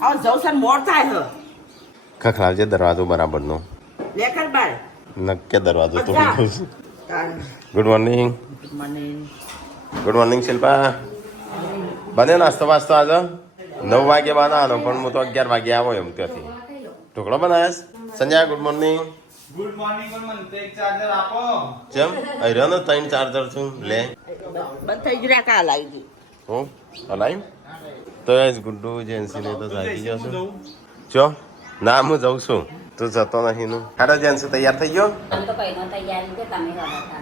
હવે જવસન મોડ થાય હ ખખડાવજે દરવાજો બરાબરનો લેકર બાર નક્કે દરવાજો તો તાન ગુડ મોર્નિંગ મને ગુડ મોર્નિંગ શિલ્પા બને નાસ્તો વાસ્તો આજે 9 વાગે બનાવવાનો પણ હું તો 11 વાગે આવો એમ ત્યાંથી ઢોકળો બનાવ્યાસ Sanjay good morning good morning પણ મને તો એક ચાર્જર આપો જેમ અહીનો 3 ચાર્જર છું લે બંધ થઈ ગયું કા લાવી હો હલાઈ તો એ ગુડ્ડુ જેન્સીને તો જાગી ગયો છું ચો ના હું જઉં છું તું જતો નહીં નું હાડો જેન્સી તૈયાર થઈ ગયો हम तो कहीं तैयारी के तमे वाला था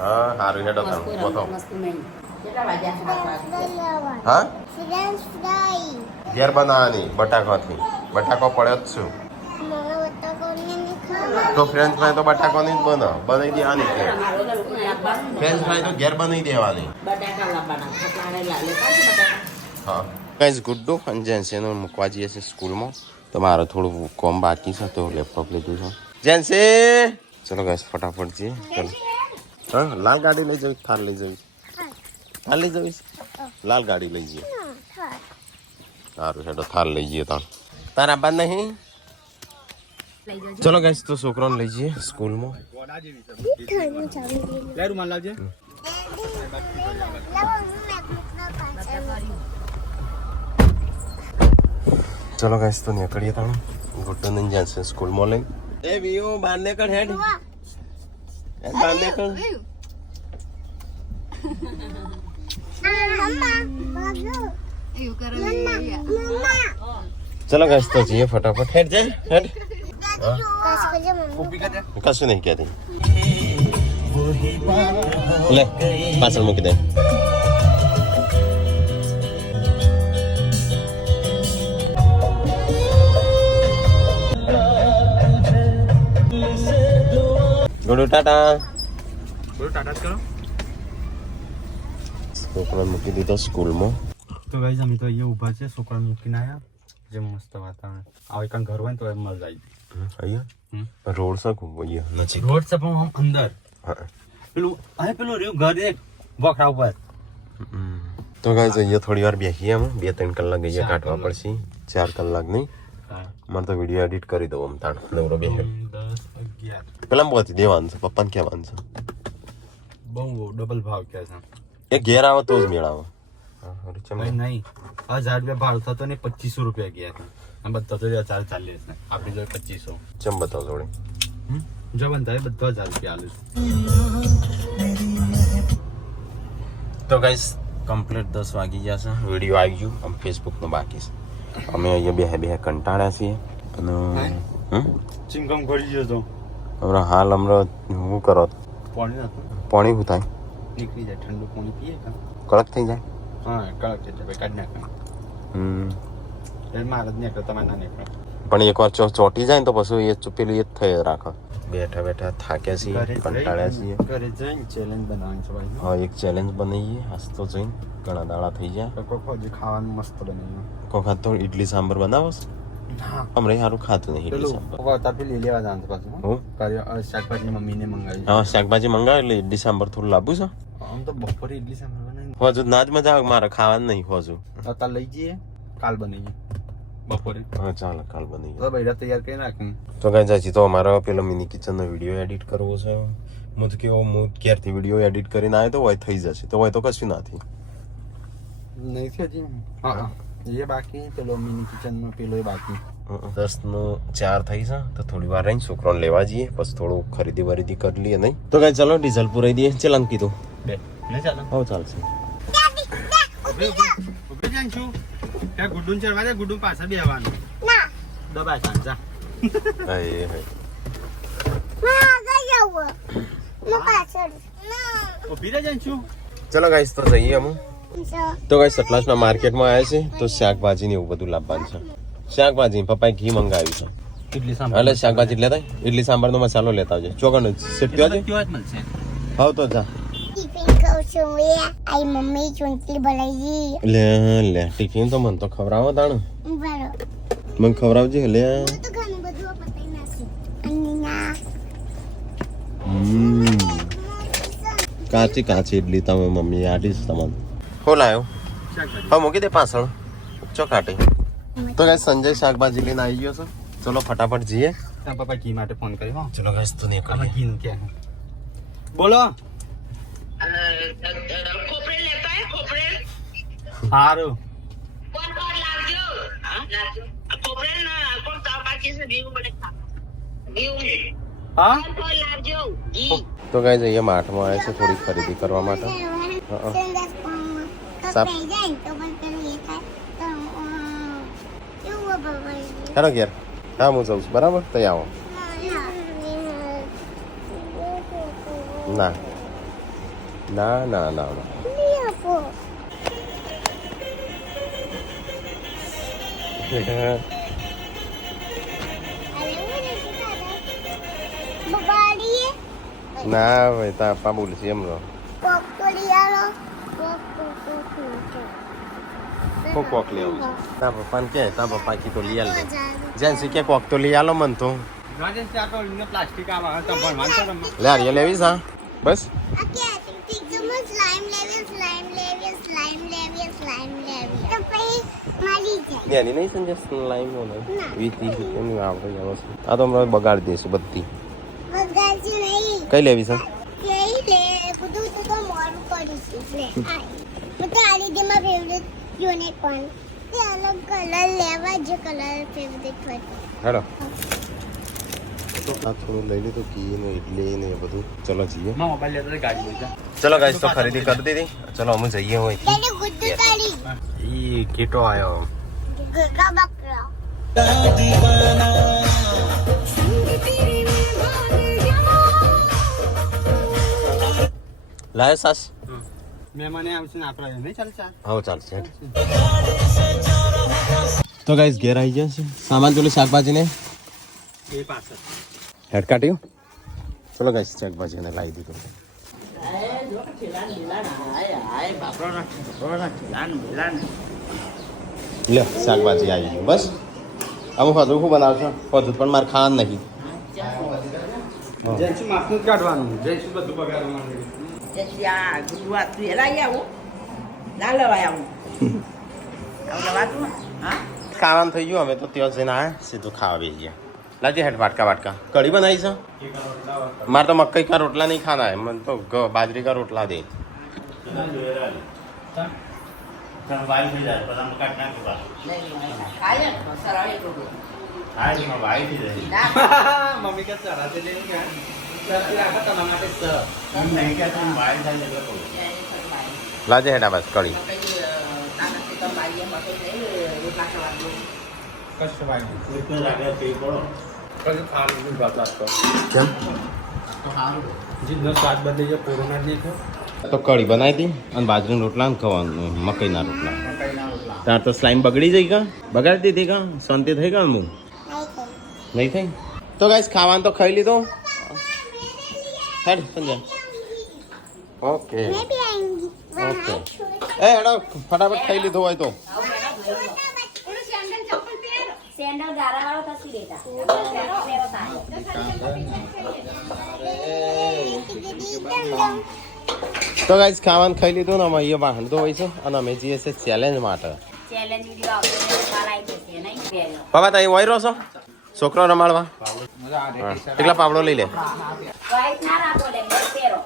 હા હારું હેડો તમે બોતો मस्त नहीं કેટલા વાગ્યા હા ફ્રેન્ચ ફ્રાઈ ઘેર બનાવવાની બટાકાથી બટાકો પડ્યો જ છું મારા બટાકોને નહીં ખાવા તો ફ્રેન્ચ ફ્રાય તો બટાકાની જ બનાવી દેવાની ઘેર ફ્રેન્ચ ફ્રાય તો ઘેર બનાવી દેવાની બટાકા લાવવાના ખપલાને લેતા છે બટાકા હા ગાઈઝ ગુડ્ડુ અને જેન્સીને મૂકવા જઈએ છીએ સ્કૂલમાં તો મારે થોડું કોમ બાકી છે તો લેપટોપ લીધું છે જેન્સી ચલો ગાઈઝ ફટાફટ જઈએ ચલો હા લાલ ગાડી લઈ જવી થાર લઈ જવી થાર લઈ જવી લાલ ગાડી લઈ જઈએ સારું હેડો થાર લઈ જઈએ તારા બા નહીં ચલો ગાઈઝ તો છોકરાને લઈ જઈએ સ્કૂલમાં લે રૂમાલ લાવજે ચલો ગાઈઝ તો નીકળીએ તાણ ગુડ્ડુ ને જેન્સી સ્કૂલમાં લઈ એ વીઓ બહાર નીકળ હેડ બહાર નીકળ ચલો ગાઈઝ તો જઈએ ફટાફટ હેડ જાય હેડ કશું નહીં કહેતી લે પાછળ મૂકી દે ગુડુ ટાટા બોલો ટાટા જ કરો છોકરાને મૂકી દીધો સ્કૂલમાં તો ગાઈઝ અમે તો અહીંયા ઊભા છે છોકરાને મૂકીને આવ્યા જે મસ્ત વાતાવરણ આવે કાંઈ ઘર હોય ને તો એમ મજા આવી અહીંયા રોડ છે ખૂબ અહીંયા નજીક રોડ છે પણ આમ અંદર હા પેલું રહ્યું ઘર એક વખરા ઉપર તો ગાઈઝ અહીંયા થોડી વાર બેસીએ અમે 2-3 કલાક અહીંયા કાઢવા પડશે 4 કલાક નહીં મારે તો વિડીયો એડિટ કરી દઉં આમ તાણ નવરો બે 10, 11 પેલા બોલતી દેવાનું છે પપ્પાને કહેવાનું છે બહુ ડબલ ભાવ કે છે એ ઘેર આવે તો જ મેળાવે કઈ નહીં 1000 રૂપિયા ભાવ થતો ને 2500 રૂપિયા ગયા આ બધા તો 440 ને આપણી જોડે 2500 ચમ બતાવ જોડે જો બંધાય બધા 1000 રૂપિયા આલું તો ગાઈઝ કમ્પ્લીટ 10 વાગી ગયા છે વિડીયો આવી ગયું આમ ફેસબુકનું બાકી છે અમે અહીંયા બે કંટાળ્યા છીએ અને ચિંગમ ઘડી જતો હમણાં હાલ હમણાં શું કરો પાણી નાખો પાણી શું થાય નીકળી જાય ઠંડુ પાણી પીએ કે કડક થઈ જાય હા કડક છે ભાઈ કાઢી નાખો એ મારે જ નીકળે તમારે ના નીકળે પણ એકવાર ચોટી જાય ને તો પછી એ પેલું એ જ થઈ રાખે બેઠા બેઠા થાક્યા છીએ કંટાળ્યા છીએ ઘરે જઈને ચેલેન્જ બનાવવાની છે ભાઈ હા એક ચેલેન્જ બનાવીએ આજ તો જઈને ઘણા દાડા થઈ જાય કોઈ ખાવાનું મસ્ત બનાવ્યું કોખાત તો ઇડલી સાંભર બનાવો હમણાં સારું ખાતું નહીં ઇડલી સાંભર પેલી લેવા જવાનું પાછું હું શાકભાજી મમ્મીને મંગાવી હા શાકભાજી મંગાવે એટલે ઇડલી સાંભર થોડું લાવવું છે આમ તો બપોરે ઇડલી સાંભર બનાવી હજુ ના જ મજા આવે મારે ખાવાનું નહીં હજુ અત્યારે લઈ જઈએ કાલ બનાવીએ બપોરે હા ચાલો કાલ બની તો બૈરા તૈયાર કરી નાખું તો કઈ જાય તો અમારો પેલો મિની કિચનનો વિડીયો એડિટ કરવો છે હું તો કેવો હું ક્યારથી વિડીયો એડિટ કરીને આવ્યો તો હોય થઈ જશે તો હોય તો કશું નથી નહીં થયો હજી હા એ બાકી પેલો મિની કિચનમાં પેલો એ બાકી 10:04 થઈ છે તો થોડી વાર રહીને છોકરાને લેવા જઈએ પછી થોડું ખરીદી વરીદી કરી લઈએ નહીં તો કઈ ચાલો ડીઝલ પુરાઈ દઈએ ચલાન કીધું બે લે ચાલો હા ચાલશે ઉભી જાન છું ત્યાં ગુડ્ડું ચડવા દે ગુડ્ડું પાછળ બેવાનું ના દબાય સાંજા હા એ ઉભી રહે જાન છું ચલો ગાઈસ તો જઈએ અમુ તો ગાઈસ સતલાસના માર્કેટમાં આવ્યા છે તો શાકભાજી ને એવું બધું લાવવાનું છે શાકભાજી પપ્પાએ ઘી મંગાવ્યું છે ઇડલી સાંભર એટલે શાકભાજી લેતા ઇડલી સાંભાર નો મસાલો લેતા આવજે ચોકન સીટ્યો છે ત્યાં જ મળશે હા તો જા આઈ મમ્મી ચૂંટલી બનાવી લે લે ટિફિન તો મને તો ખવડાવો તાણ બરો મને ખવડાવજે લે તો ઘણું બધું પતાઈ નાખી અને કાચી કાચી ઇડલી તમે મમ્મી આડીશ તમને હો લાયો શાકભાજી હા મૂકી દે પાછળ ચો કાઢી તો ગાઈસ સંજય શાકભાજી લઈને આવી ગયો છે. ચલો ફટાફટ જઈએ. તારા પપ્પા ઘી માટે ફોન કર્યો. ચલો ગાઈસ તો ને અમે ઘી નું ક્યાં બોલો. સારું. હા તો ગાઈસ અહીંયા માર્ટમાં આવ્યા છે થોડી ખરીદી કરવા માટે. સાપ. હેલો ઘેર. હા હું જાઉં છું બરાબર. તઈ આવો. ના ના ના ના ના. ના ભાઈ તા પપ્પા બોલશે એમ રો. કોક લઈ આવું. તા પપ્પાને કે તા પપ્પા કી તો લઈ આલ દે. જેન્સી કે કોક તો લઈ આલો મન તો. પ્લાસ્ટિક આવા તો ભણવાનું છે ને. લે આ લેવી સા બસ. એની નહીં સંજય સ્લાઈમ નો નહીં 20-30 રૂપિયાની આવડે જ વસ્તુ. આ તો હમણાં બગાડી દઈશું બધી. કઈ લેવી છે? હેલો આ થોડું લઈ લીધું ઘી ને ઇડલી ને એ બધું. ચલો જઈએ. મોબાઈલ લેતો ગાડી લઈ જા. ચલો ગાઈસ તો ખરીદી કરી દીધી. ચલો અમે જઈએ હોય. ઈ કીટો આયો. લાય સાસ. મહેમાને આવશે ને આપણે નહીં ચાલશે. હા ચાલશે. તો ગાઈસ ઘેર આવી ગયા છે. સામાન પેલું શાકભાજી ને એ પાછળ હેડ કાઢ્યું. ચલો ગાઈસ શાકભાજી ને લાવી દીધું. લે શાકભાજી આવી ગયું બસ. અમુક હજુ શું બનાવશો? હજુ પણ મારે ખાવાનું નહીં. જેન્સી માથું કાઢવાનું. જેન્સી બધું બગાડવાનું. ખાવાનું થઈ ગયું. અમે તો ત્યાં જઈને આવ્યા સીધું ખાવા બેસી ગયા. લાજે હેઠ વાટકા વાટકા કઢી બનાવી છે. મારે તો મકઈ કા રોટલા નહીં ખાના है. મને તો બાજરી કા રોટલા દે. મમ્મી કે ચડાતે જઈને લાજે હેઠા બસ કઢી. કેમ જીતનો સ્વાદ બદલી ગયો. કોરોના નહીં થયો. તો કઢી બનાવી હતી અને બાજરીના રોટલા ને ખવાનું મકઈના રોટલા. તાર તો સ્લાઈમ બગડી જઈ કા? બગાડી દીધી કા? શાંતિ થઈ કા? હું નહીં થઈ. તો ગાઈસ ખાવાનું તો ખાઈ લીધો. હેડ સંજય. Okay okay. એ હેડો ફટાફટ ખાઈ લીધો હોય તો. સેન્ડલ ગારા વાળો તસી દેતા. તો ગાઈસ ખાવાનું ખાઈ લીધું ને અમે અહીંયા વાહન તો હોય છે અને અમે જઈએ છીએ ચેલેન્જ માટે. ચેલેન્જ વિડિયો આવશે કાલાઈ જશે નહીં પહેલો. બાબા તમે વહી રહો છો છોકરો રમાડવા? કેટલા પાવડો લઈ લે. વાઈટ ના રાખો લે બસ પહેરો.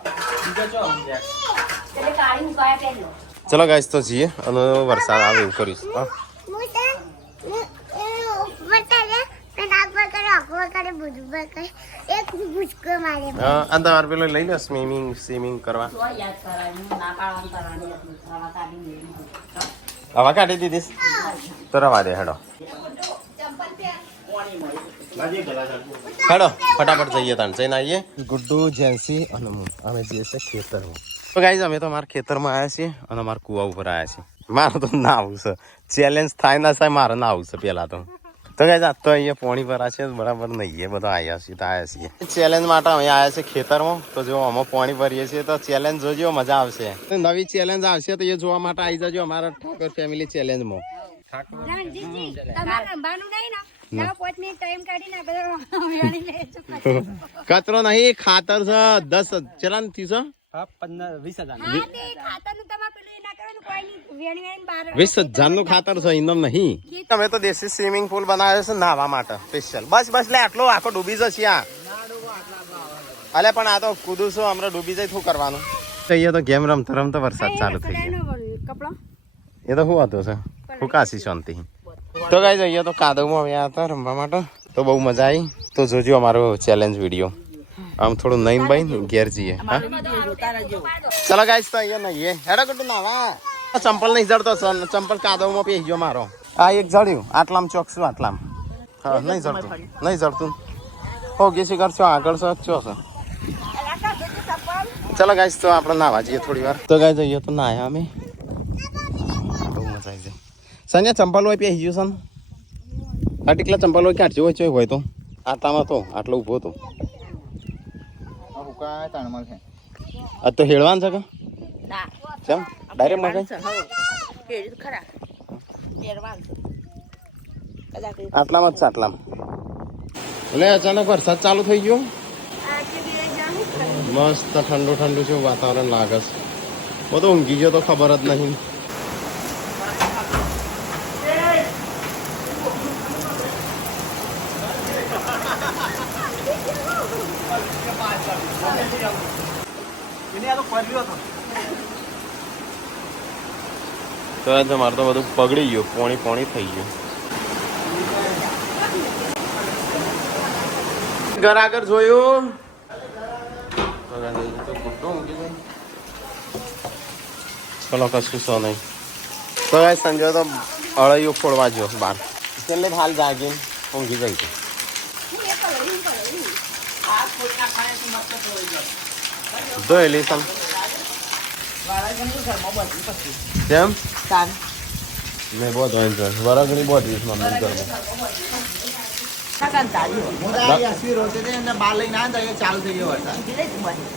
એટલે કાળી મુકાય પહેલો. ચલો ગાઈસ તો જઈએ અને વરસાદ આવે એવું કરીશ. હા અને તમારે પેલો લઈ લો સ્વિમિંગ કરવા. તો યાદ કરાયું ના પાડવાનું કરવાની હતી. આવા કાઢી મેળી. હવા કાઢી દીધીશ તો રવા દે. હેડો હેડો ફટાફટ જઈએ તાણ જઈને આવીએ. ગુડ્ડુ જેન્સી અને અમે જઈએ છીએ ખેતરમાં. તો ગાઈઝ અમે તો અમારા ખેતરમાં આવ્યા છીએ અને અમારા કુવા ઉપર આવ્યા છીએ. મારે તો ના આવું છે. ચેલેન્જ થાય ના થાય મારે ના આવું છે પેલા તો. તો ગાઈઝ આજ તો અહીંયા પોણી પર છે બરાબર નહીં. બધા આવ્યા છીએ તો આવ્યા છીએ ચેલેન્જ માટે. અમે આવ્યા છીએ ખેતરમાં. તો જો અમે પોણી ભરીએ છીએ તો ચેલેન્જ જોજો મજા આવશે. નવી ચેલેન્જ આવશે તો એ જોવા માટે આવી જજો અમારા ઠાકોર ફેમિલી ચેલેન્જમાં. કચરો નહીં ખાતર છે. 10 ચેલા નથી છે. 15-20 હજાર. ખાતરનું તમારે પેલું એ ના કરો 20,000 નું ખાતર છે ઇન્દમ નહીં. તમે તો દેશી સ્વિમિંગ પુલ બનાવ્યો છે નાહવા માટે સ્પેશિયલ. બસ બસ લે આટલો આખો ડૂબી જશે આ. અલે પણ આ તો કૂદું છું હમણાં ડૂબી જાય શું કરવાનું. અહીંયા તો ગેમ રમતો રમતો વરસાદ ચાલુ થઈ ગયો. એ તો શું હતું છે ફૂકાશી શાંતિ. તો ગાઈસ અહીંયા તો કાદવમાં આવ્યા હતા રમવા માટે તો બહુ મજા આવી. તો જોજો અમારો ચેલેન્જ વિડીયો. આમ થોડું નઈન બાઈ ઘેર જઈએ. હા ચલો ગાઈસ તો અહીંયા નહીએ હેડો કટું નાવા. ચંપલ નહીં જડતો ચંપલ કાદવમાં પહેરી ગયો મારો. આ એક જડ્યું આટલામ ચોકશું આટલામ. હા નહીં જડતું નહીં જડતું. હો ગેસી કરશો આગળ છો છો છે. ચલો ગાઈસ તો આપણે નાવા જઈએ થોડી વાર. તો ગાઈસ અહીંયા તો નાયા અમે બહુ મજા આવી જાય. સંજય ચંપલ હોય પહેરી ગયું સન આ ટીકલા ચંપલ હોય કાઢજો હોય તો આટલામાં તો આટલો ઊભો હતો. આ તો હેળવાન છે કે ના કેમ ડાયરેક્ટ મગાઈ ખરા આટલામાં જ છે આટલામાં. એટલે અચાનક વરસાદ ચાલુ થઈ ગયો. મસ્ત ઠંડુ ઠંડુ છે વાતાવરણ લાગે છે. બધો ઊંઘી ગયો તો ખબર જ નહીં. તો તમારે તો બધું પગડી ગયું પોણી પોણી થઈ ગયું. ઘર આગળ જોયું ચલો કશું સો નહીં. તો સંજય તો અળૈયું ફોડવા જો બાર એટલે હાલ જાગીને ઊંઘી ગઈ હતી. ધોયેલી સમ કેમ મેં બહુ ધોઈ વરગણી બહુ દિવસ મમ્મી ઘરમાં.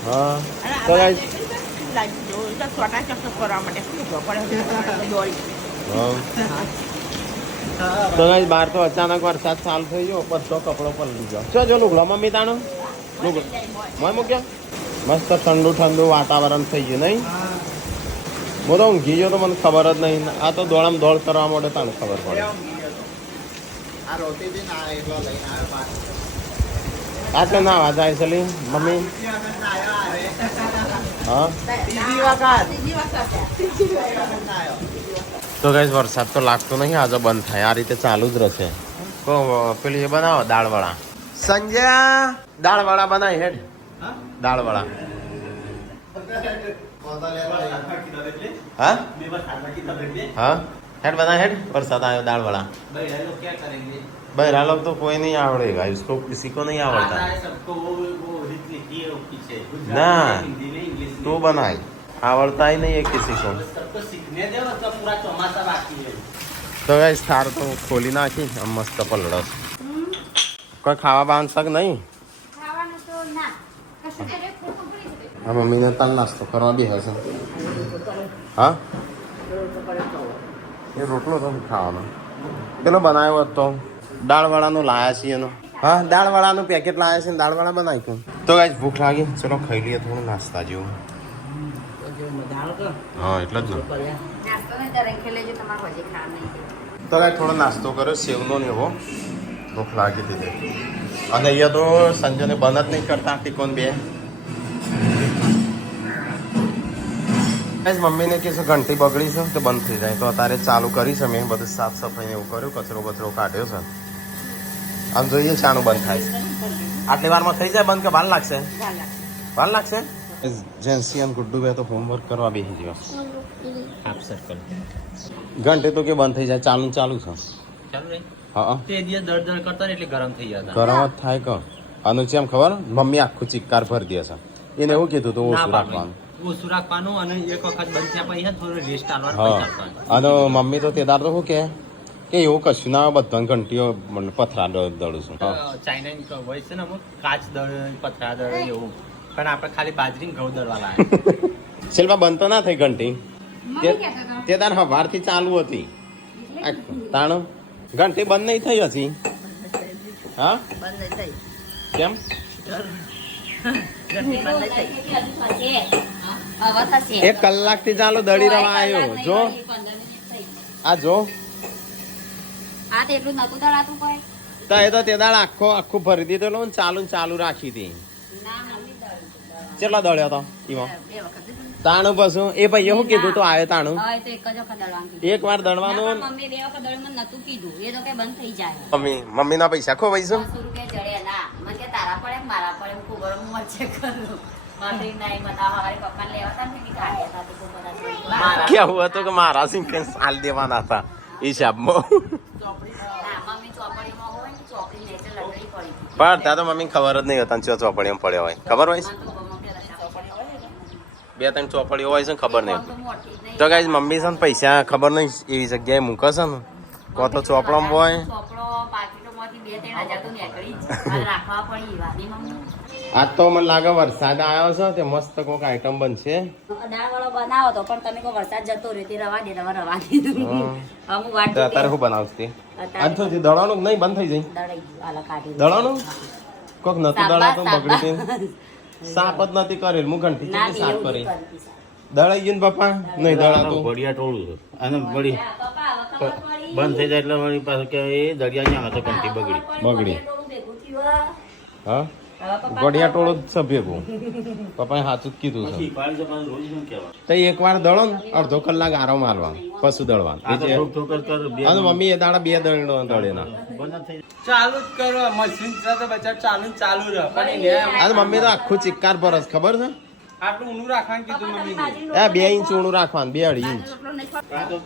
હા તો ગાઈસ બહાર તો અચાનક વરસાદ ચાલુ થઈ ગયો. બધો કપડો પલળી ગયો. શું જો લુગડો મમ્મી તાણો લુગડો મોય મૂક્યો. મસ્ત ઠંડુ ઠંડુ વાતાવરણ થઈ ગયું નહીં. હું તો ઊંઘી ગયો તો મને ખબર જ નહીં. આ તો દોડામ દોડ કરવા માટે તને ખબર પડે. આટલે ના આવાજ આવે છે મમ્મી. હા તો ગાઈસ વરસાદ તો લાગતો નહીં આજે બંધ થાય. આ રીતે ચાલુ જ રહેશે. પેલી એ બનાવો દાળવાળા. સંજય દાળવાળા બનાવી હેડ દાળવાળા. હા હા હેડ બना हेड वरसाद आयो दाल वाला. बहरा लोग तो कोई नहीं आवड़ेगा इसको किसी को नहीं आवड़ता ना. तू बनाए आवड़ता ही नहीं है किसी को. तो गाइस थार तो खोली नाखी मस्त पलड़स. कोई खावा बांध सक नहीं. हाँ मम्मी ने तल नाश्तो करवा भी है सर. हाँ ये रोटलो तो खाવાનો પેલો બનાવ્યો હતો દાળવાળાનું લાયા છીએ એનો. હા દાળવાળાનું પેકેટ લાયા છે ને દાળવાળા બનાવ્યું. તો ગાઈસ ભૂખ લાગી ચલો ખાઈ લઈએ થોડું નાસ્તા જેવું. હા એટલે જ તો ગાઈસ થોડો નાસ્તો કર્યો સેવનો ને એવો. ભૂખ લાગી હતી અને અહીંયા તો સંજયને બંધ જ નહીં કરતા ટીકોન બે. મમ્મીને કે ઘંટી બગડી છે તો બંધ થઈ જાય તો અત્યારે ચાલુ કરી છે. મેં બધું સાફ સફાઈ એવું કર્યું કચરો બચરો કાઢ્યો છે. આમ જોઈએ ચાનું બંધ થાય. આટલી વારમાં થઈ જાય બંધ કે વાર લાગશે? વાર લાગશે. જેન્સી અને ગુડ્ડુ બે તો હોમવર્ક કરવા બેસી ગયો. હાફ સર્કલ ઘંટી તો કે બંધ થઈ જાય ચાલુ ચાલુ છે. હા તે દિવસ દર્દ કરતા એટલે ગરમ થઈ જતા. ગરમ જ થાય કે આનું છે એમ ખબર મમ્મી આખું ચિક્કાર ભરી દે છે. એને એવું કીધું તો ઓછું રાખવાનું. ઓછું રાખવાનું અને એક વખત બંધ થયા પછી થોડું રેસ્ટ આલવાનું. અને મમ્મી તો તેદાર તો શું કે એવું કશું ના બધા ઘંટીઓ પથરા દળું છું. ચાઇના હોય છે ને અમુક કાચ દળ પથરા દળ એવું પણ આપણે ખાલી બાજરી ઘઉં દળવા લાગે. શિલ્પા બંધ તો ના થઈ ઘંટી તે તાર હવારથી ચાલુ હતી. તાણો ઘંટી બંધ નહીં થઈ હજી. હા કેમ હવે થશે. 1 કલાકથી ચાલુ દળી રવા આવ્યો જો 15 મિનિટ થઈ. આ જો આ તો એટલું નતું દળાતું કોઈ. તો એ તો તે દાળ આખું ભરી દીધો ને ચાલુ રાખી હતી ના મમ્મી દળ્યું. કેટલો દળ્યો તો એમાં બે વખત દીધું. તાણું પાછું એ ભાઈ શું કીધું તો આવ્યો તાણું હવે તો એક જ વખત દળવાનું કીધું. 1 વાર દળવાનું ના, મમ્મી બે વખત દળ્યું મને નતું કીધું. એ તો કે બંધ થઈ જાય. મમ્મીના પૈસા ખોવાઈશું 100 રૂપિયા જડે ના. મને કે તારા પડે કે મારા પડે હું ખબર હું મરચે કરું. મારી નહીં બતાવો હવારે પપ્પાને લેવા હતા ને બી કાઢ્યા હતા તે કોઈ બધા કેવું હતું કે મારા સિંહ સાલ દેવાના હતા હિસાબમાં ના, મમ્મી ચોપડીમાં હોય ને ચોપડી નીચે લગડી પડી હતી. પણ ત્યાં તો મમ્મી ખબર જ નહીં હતા ચોપડીમાં પડ્યો હોય ખબર હોય મને તો ગમે ત્યારે ચોપડી હોય ને. 2-3 ચોપડીઓ હોય છે ને ખબર નહીં તો મોટી જ નહીં. તો ગાઈઝ મમ્મી છે ને પૈસા ખબર નહીં એવી જગ્યાએ મૂકે છે ને કો તો ચોપડામાં હોય ચોપડો પાકીટોમાંથી 2-3 હજાર તો નીકળી જ. મારે રાખવા પડી એવાની મમ્મી. આજ તો મને લાગે વરસાદ આવ્યો છે તે મસ્ત કોઈક આઈટમ બનશે દાળવાળો બનાવો તો પણ તમે કહો વરસાદ જતો રહ્યો તે રવા દે તમે રવા દીધું. હવે હું વાટ તો અત્યારે શું બનાવતી આજ તો દળવાનું નહીં બંધ થઈ જાય દળાઈ ગયું. આલા કાઢી દળવાનું કોક નતું સાબા, દળાતું સાબા. બગડી સાપ જ નથી કરેલ હું ઘંટી ના, કેટલી સાફ એવું કરી નહીં કરતી. દળાઈ ગયું ને પપ્પા નહીં દળાતું ઘડિયા ટોળું છે અને વળી હા, પપ્પા, હવે ખબર પડી. બંધ થઈ જાય એટલે વળી પાછું કે એ દરિયા ન્યા તો ઘંટી બગડી બગડી. થોડું ભેગું થયું. હા હવે પપ્પા ગોડિયા ટોળું જ છે ભેગું પપ્પાએ સાચું જ કીધું છે પાડી તો પાછું રોજ શું કહેવાય તો 1 વાર દળો ને અડધો કલાક આરો મારવા પશુ દળવાનું આ તો થોડુંક ઠોકર કર બે અને મમ્મી એ દાડા 2 દળનો દળે ના બંધ થઈ ચાલુ જ કરો મશીન સાથે બચાવ ચાલુ રહે પણ એને અને મમ્મી તો આખું ચિક્કાર પરસ ખબર છે આટલું ઊનું રાખવાનું કીધું મમ્મીને એ 2 ઇંચ ઊણું રાખવાનું 2.5 ઇંચ જાય તો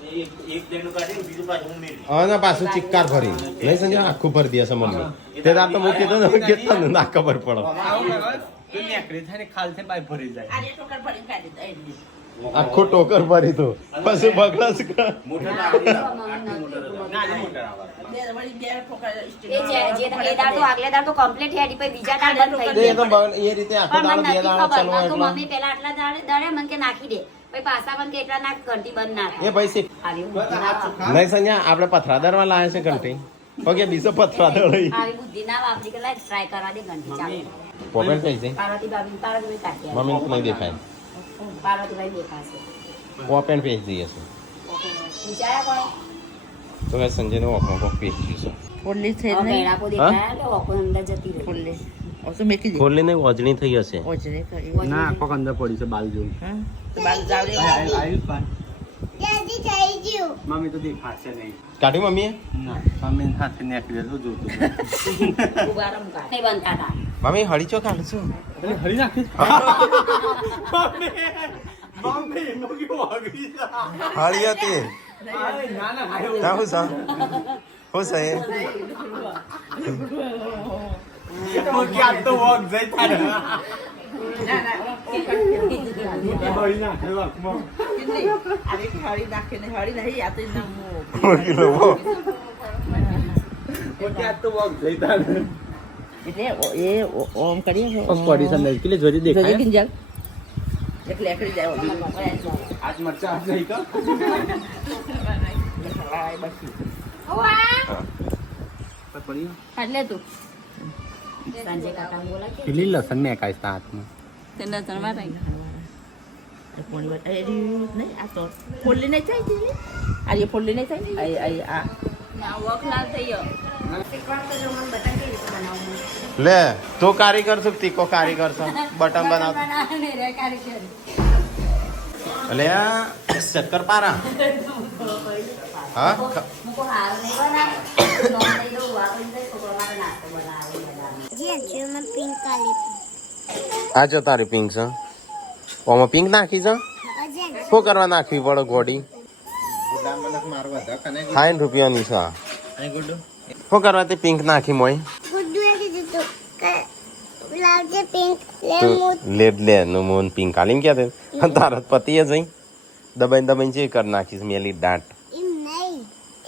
એક ડેનું કાઢી બીજું પાછું ઉમેરી અને પાછું ચિક્કાર ભરી નહીં સમજ્યા આખું ભરી દે છે મમ્મી તે દાડ તો મૂકી દો ને કેટલા ના ખબર પડે આવું કરો તો નેકરી થાય ને ખાલ થી પાઇપ ભરી જાય આજે ટોકર ભરીને કાઢી દો એટલી. આખું ટોકર ભરી દો પછી બગડસ મોટર ના આવડી નાની મોટર આવે બે વળી બે ટોકર એ જે એ દાળ તો આગલે દાળ તો complete હેડી, પછી બીજા દાળ બંધ થઈ તે ગઈ. તો એ રીતે આખો પણ દાડો મને 2 નથી દાડા ખબર. ચાલવો મને તો એટલે મમ્મી પેલા આટલા દાડે મને કે નાખી દે, પછી પાછા મને કે એટલા નાખ, ઘંટી બંધ નાખ. એ ભાઈ શીખ આવી બુદ્ધિ ના વાપરી. નહીં સંજ્યા આપણે પથરાદરવા લાવે છે ઘંટી ઓકે બીજો પથરાદર લઈ આવી બુદ્ધિ ના વાપરી કે લાય ટ્રાય કરવા દે ઘંટી ચાલુ. પોકેટ કઈ છે પાર્વતી કાઢી મમ્મી નહીં દેખાય પાર્વતીભાઈ દેખાશે. પોપેન પેજ દઈએ છે વિચાર્યા કોઈ? તો કે સંજયનો ઓખો કોક પેજ છે ફોડલી થઈ હવે નહીં. મેળાપો દેખાયા એટલે ઓકો અંદર જતી રહી. ફોડલી ઓછું મેકી દે. ખોલી નહીં ઓજણી થઈ હશે ઓછરી કરી. ના કોક અંદર પડી છે બાલ જેવું હા તો બાલ જાવડે આવ્યું પણ જલ્દી થઈ ગયું મમ્મી તો દેખાશે નહીં કાઢી મમ્મીએ ના મમ્મી હાથે નેકળી તો જોતું ઉગારમ કાઢ. નહીં બનતા હતા. મમ્મી હળી ચો કાઢ છું હરી નાખી મમ્મી મોકી વાગી હળી હતી ના ના આવ્યો ના હું સા હું સા એ મોકી આ તો વોક જઈ તારે ના ના હરી નાખે વાકમાં અરે હળી નાખે ને હળી નહીં આ તો એના મોં. મોકી લો મોકી આ તો વોક જઈ તારે એટલે એ ઓમ કરીએ પડી સંદેશ કેટલી જોરી જોજે દેખાય કિંજલ એટલે એકડી જાય ઓલી. આજ મરચા આજ નહીં કા દેખાય બસી. પડી એટલે તું સંજય કાકા બોલા કે કેટલી લસણ ને કાઈ હાથમાં તેને તણવા રહી. પોણી વાત અરે નહીં આ તો ફોડલી નહીં થાય છે આ ફોડલી નહીં થાય ને આ ના વખલાલ થઈ ગયો. લે તું કારીગર છું તીકો કારીગર છો બટન બનાવ એટલે આ શક્કરપારા હા જેમાં પિંક કાલી આ જો તારી પિંક છે ઓમાં પિંક નાખી છે અજન શું કરવા નાખવી પડે ગોડી 60 રૂપિયાની છે આ. શું કરવા તે પિંક નાખી મોય ગુડ્ડુ એ કીધું તું કે લાવજે પિંક લે હું લે નું મોન પિંક આલીમ ક્યાં તે તારા પતિએ જઈ દબાઈને જે કર નાખીશ મેલી દાંત એમ નહીં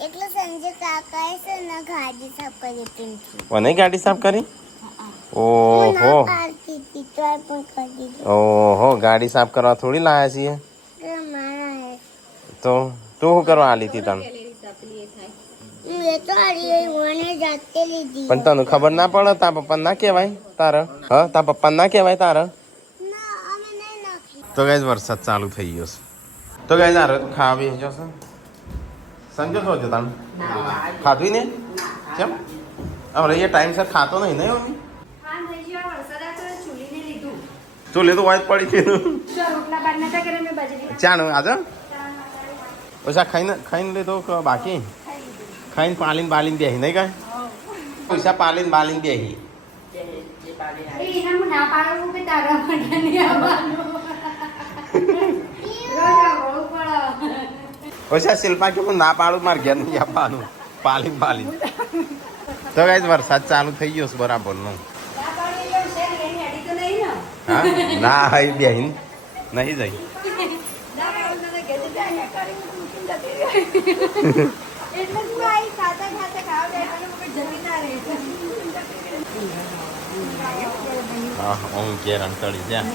એટલે સંજય કાકાએ છે ને ગાડી સાફ કરી પિંક કોને ગાડી સાફ કરી હું ઓહો ના પાડતી હતી તોય પણ કરી દીધું ઓહો ગાડી સાફ કરવા થોડી લાયા છીએ કે મારા હે તો તું શું કરવા આલી હતી તને મેં તો આરી મને જાતે લીધી પણ તને ખબર ના પડે તારા પપ્પા ના કહેવાય તારા હા તારા પપ્પા ના કહેવાય તારા ના અમે નહીં નાખી તો ગાઈઝ વરસાદ ચાલુ થઈ ગયો છે તો ગાઈઝ આ તો ખાવા બી જશે સંજો શું છે તમે ખાધું ને કેમ હવે એ ટાઈમસર ખાતો નહીં ને મમ્મી ચૂલે તો વાજ પડી ગયું ચાનું આજે પૈસા ખાઈને લીધો કે બાકી ખાઈને પાલીને બાલીને બેહી નહીં કાંઈ પૈસા પાલીને બાલીને બેહી પૈસા શિલ્પા કે હું ના પાડું મારે ઘેર નહીં આપવાનું પાલીને બાલીને તો ગાઈઝ વરસાદ ચાલુ થઈ ગયો છે બરાબર નો હા ના હા બેહીન નહીં જઈ હા હું ઘેર અંતળી જ્યાં